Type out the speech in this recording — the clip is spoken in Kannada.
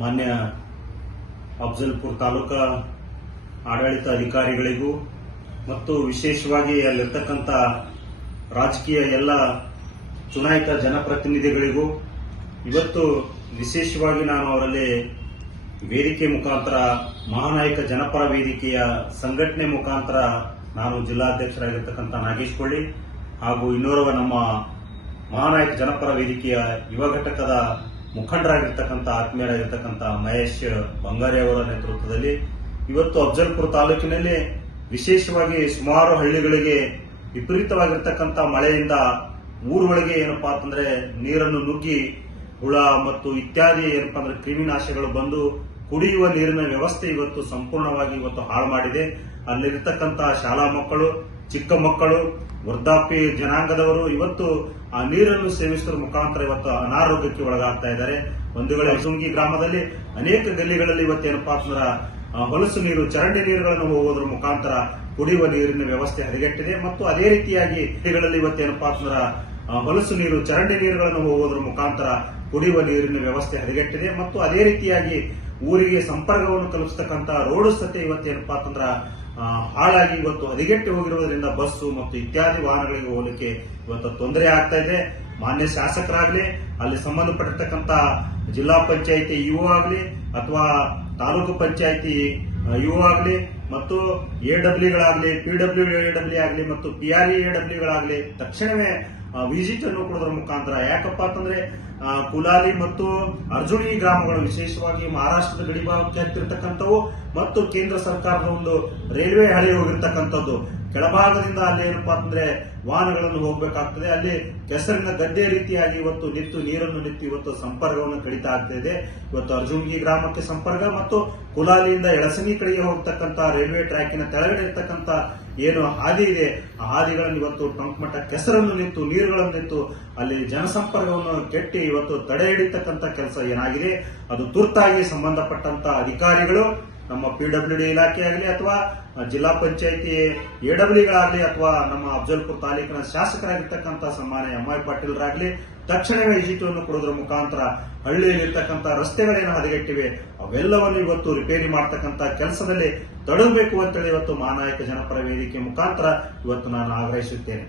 ಮಾನ್ಯ ಅಫಜಲ್ಪುರ ತಾಲೂಕಾ ಆಡಳಿತ ಅಧಿಕಾರಿಗಳಿಗೂ ಮತ್ತು ವಿಶೇಷವಾಗಿ ಅಲ್ಲಿರ್ತಕ್ಕಂಥ ರಾಜಕೀಯ ಎಲ್ಲ ಚುನಾಯಿತ ಜನಪ್ರತಿನಿಧಿಗಳಿಗೂ ಇವತ್ತು ವಿಶೇಷವಾಗಿ ನಾನು ಅವರಲ್ಲಿ ವೇದಿಕೆ ಮುಖಾಂತರ ಮಹಾನಾಯಕ ಜನಪರ ವೇದಿಕೆಯ ಸಂಘಟನೆ ಮುಖಾಂತರ ನಾನು ಜಿಲ್ಲಾಧ್ಯಕ್ಷರಾಗಿರ್ತಕ್ಕಂಥ ನಾಗೇಶ್ ಕೊಳ್ಳಿ ಹಾಗೂ ಇನ್ನೋರ್ವ ನಮ್ಮ ಮಹಾನಾಯಕ ಜನಪರ ವೇದಿಕೆಯ ಯುವ ಘಟಕದ ಮುಖಂಡರಾಗಿರ್ತಕ್ಕಂಥ ಆತ್ಮೀಯರಾಗಿರ್ತಕ್ಕಂಥ ಮಹೇಶ್ ಬಂಗಾರಿ ಅವರ ನೇತೃತ್ವದಲ್ಲಿ ಇವತ್ತು ಅಫಜಲ್ಪುರ ತಾಲೂಕಿನಲ್ಲಿ ವಿಶೇಷವಾಗಿ ಸುಮಾರು ಹಳ್ಳಿಗಳಿಗೆ ವಿಪರೀತವಾಗಿರ್ತಕ್ಕಂಥ ಮಳೆಯಿಂದ ಊರೊಳಗೆ ಏನಪ್ಪಾ ಅಂತಂದ್ರೆ ನೀರನ್ನು ನುಗ್ಗಿ ಹುಳ ಮತ್ತು ಇತ್ಯಾದಿ ಏನಪ್ಪಾ ಅಂದ್ರೆ ಕ್ರಿಮಿನಾಶಗಳು ಬಂದು ಕುಡಿಯುವ ನೀರಿನ ವ್ಯವಸ್ಥೆ ಇವತ್ತು ಸಂಪೂರ್ಣವಾಗಿ ಇವತ್ತು ಹಾಳು ಮಾಡಿದೆ. ಅಲ್ಲಿರ್ತಕ್ಕಂಥ ಶಾಲಾ ಮಕ್ಕಳು, ಚಿಕ್ಕ ಮಕ್ಕಳು, ವೃದ್ಧಾಪ್ಯ ಜನಾಂಗದವರು ಇವತ್ತು ಆ ನೀರನ್ನು ಸೇವಿಸುವ ಮುಖಾಂತರ ಇವತ್ತು ಅನಾರೋಗ್ಯಕ್ಕೆ ಒಳಗಾಗ್ತಾ ಇದ್ದಾರೆ. ಒಂದು ವೇಳೆ ಅಜುಂಗಿ ಗ್ರಾಮದಲ್ಲಿ ಅನೇಕ ಗಲ್ಲಿಗಳಲ್ಲಿ ಇವತ್ತೇನಪ್ಪಾ ಅಂತಂದ್ರ ಹೊಲಸು ನೀರು, ಚರಂಡಿ ನೀರುಗಳನ್ನು ಹೋಗೋದ್ರ ಮುಖಾಂತರ ಕುಡಿಯುವ ನೀರಿನ ವ್ಯವಸ್ಥೆ ಹದಗೆಟ್ಟಿದೆ. ಮತ್ತು ಅದೇ ರೀತಿಯಾಗಿ ಹಳ್ಳಿಗಳಲ್ಲಿ ಇವತ್ತೇನಪ್ಪಾ ಅಂತಂದ್ರ ಹೊಲಸು ನೀರು, ಚರಂಡಿ ನೀರುಗಳನ್ನು ಹೋಗೋದ್ರ ಮುಖಾಂತರ ಕುಡಿಯುವ ನೀರಿನ ವ್ಯವಸ್ಥೆ ಹದಗೆಟ್ಟಿದೆ. ಮತ್ತು ಅದೇ ರೀತಿಯಾಗಿ ಊರಿಗೆ ಸಂಪರ್ಕವನ್ನು ಕಲ್ಪಿಸತಕ್ಕಂಥ ರೋಡ್ ಸತೆ ಇವತ್ತೇನಪ್ಪಾ ಅಂತಂದ್ರ ಹಾಳಾಗಿ ಇವತ್ತು ಹದಗೆಟ್ಟು ಹೋಗಿರುವುದರಿಂದ ಬಸ್ಸು ಮತ್ತು ಇತ್ಯಾದಿ ವಾಹನಗಳಿಗೆ ಹೋಗಲಿಕ್ಕೆ ಇವತ್ತು ತೊಂದರೆ ಆಗ್ತಾ ಇದೆ. ಮಾನ್ಯ ಶಾಸಕರಾಗ್ಲಿ, ಅಲ್ಲಿ ಸಂಬಂಧಪಟ್ಟಿರ್ತಕ್ಕಂಥ ಜಿಲ್ಲಾ ಪಂಚಾಯಿತಿ ಇಒ ಆಗಲಿ ಅಥವಾ ತಾಲೂಕು ಪಂಚಾಯಿತಿ ಇಒ ಆಗಲಿ ಮತ್ತು ಎಡಬ್ಲ್ಯೂಗಳಾಗಲಿ, ಪಿಡಬ್ಲ್ಯೂ ಆಗಲಿ ಮತ್ತು PREAWಗಳಾಗಲಿ ತಕ್ಷಣವೇ ವಿಸಿಟ್ ಅನ್ನು ಕೊಡೋದ್ರ ಮುಖಾಂತರ, ಯಾಕಪ್ಪ ಅಂತಂದ್ರೆ ಕುಲಾಲಿ ಮತ್ತು ಅರ್ಜುನಿ ಗ್ರಾಮಗಳು ವಿಶೇಷವಾಗಿ ಮಹಾರಾಷ್ಟ್ರದ ಗಡಿಭಾಗಕ್ಕೆ ಹತ್ತಿರತಕ್ಕಂಥವು ಮತ್ತು ಕೇಂದ್ರ ಸರ್ಕಾರದ ಒಂದು ರೈಲ್ವೆ ಹಳಿ ಹೋಗಿರ್ತಕ್ಕಂಥದ್ದು. ಕೆಳಭಾಗದಿಂದ ಅಲ್ಲಿ ಏನಪ್ಪಾ ಅಂತಂದ್ರೆ ವಾಹನಗಳನ್ನು ಹೋಗಬೇಕಾಗ್ತದೆ. ಅಲ್ಲಿ ಕೆಸರಿನ ಗದ್ದೆ ರೀತಿಯಾಗಿ ಇವತ್ತು ನೀರನ್ನು ನಿಂತು ಇವತ್ತು ಸಂಪರ್ಕವನ್ನು ಕಡಿತಾ ಆಗ್ತಾ ಇದೆ. ಇವತ್ತು ಅರ್ಜುನ್ಗಿ ಗ್ರಾಮಕ್ಕೆ ಸಂಪರ್ಕ ಮತ್ತು ಕುಲಾಲಿಯಿಂದ ಎಳಸನಿ ಕಡೆಗೆ ಹೋಗ್ತಕ್ಕಂಥ ರೈಲ್ವೆ ಟ್ರ್ಯಾಕಿನ ಕೆಳಗಡೆ ಇರ್ತಕ್ಕಂಥ ಏನು ಹಾದಿ ಇದೆ, ಆ ಹಾದಿಗಳನ್ನು ಇವತ್ತು ಟೊಂಕಮಟ್ಟ ಕೆಸರನ್ನು ನಿಂತು ನೀರುಗಳನ್ನು ನಿಂತು ಅಲ್ಲಿ ಜನಸಂಪರ್ಕವನ್ನು ಕೆಟ್ಟಿ ಇವತ್ತು ತಡೆ ಹಿಡಿತಕ್ಕಂಥ ಕೆಲಸ ಏನಾಗಿದೆ ಅದು ತುರ್ತಾಗಿ ಸಂಬಂಧಪಟ್ಟಂತ ಅಧಿಕಾರಿಗಳು, ನಮ್ಮ PWD ಇಲಾಖೆ ಆಗಲಿ ಅಥವಾ ಜಿಲ್ಲಾ ಪಂಚಾಯಿತಿ ಎಡಬ್ಲ್ಯೂಗಳಾಗಲಿ ಅಥವಾ ನಮ್ಮ ಅಫಜಲ್ಪುರ ತಾಲೂಕಿನ ಶಾಸಕರಾಗಿರ್ತಕ್ಕಂಥ ಸನ್ಮಾನ್ಯ MI ಪಾಟೀಲ್ರಾಗಲಿ ತಕ್ಷಣವೇ ವಿಸಿಟನ್ನು ಕೊಡೋದ್ರ ಮುಖಾಂತರ ಹಳ್ಳಿಯಲ್ಲಿರ್ತಕ್ಕಂಥ ರಸ್ತೆಗಳೇನು ಹದಗೆಟ್ಟಿವೆ ಅವೆಲ್ಲವನ್ನು ಇವತ್ತು ರಿಪೇರಿ ಮಾಡತಕ್ಕಂಥ ಕೆಲಸದಲ್ಲಿ ತೊಡಗಬೇಕು ಅಂತೇಳಿ ಇವತ್ತು ಮಹಾನಾಯಕ ಜನಪರ ವೇದಿಕೆ ಮುಖಾಂತರ ಇವತ್ತು ನಾನು ಆಗ್ರಹಿಸುತ್ತೇನೆ.